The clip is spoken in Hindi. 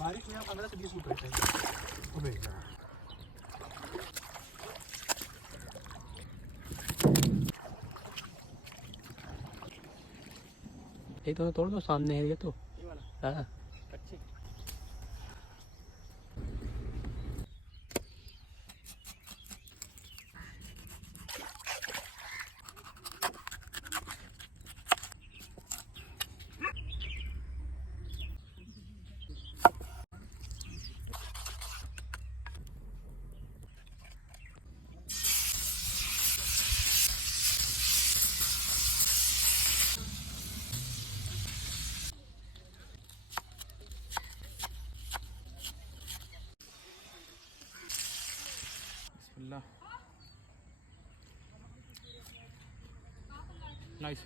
बारिश में 15 से 20 फुट रहता है। अबे यार ये तो तोड़ दो, सामने है ये तो। ये वाला हाँ अच्छी। बिस्मिल्लाह। नाइस।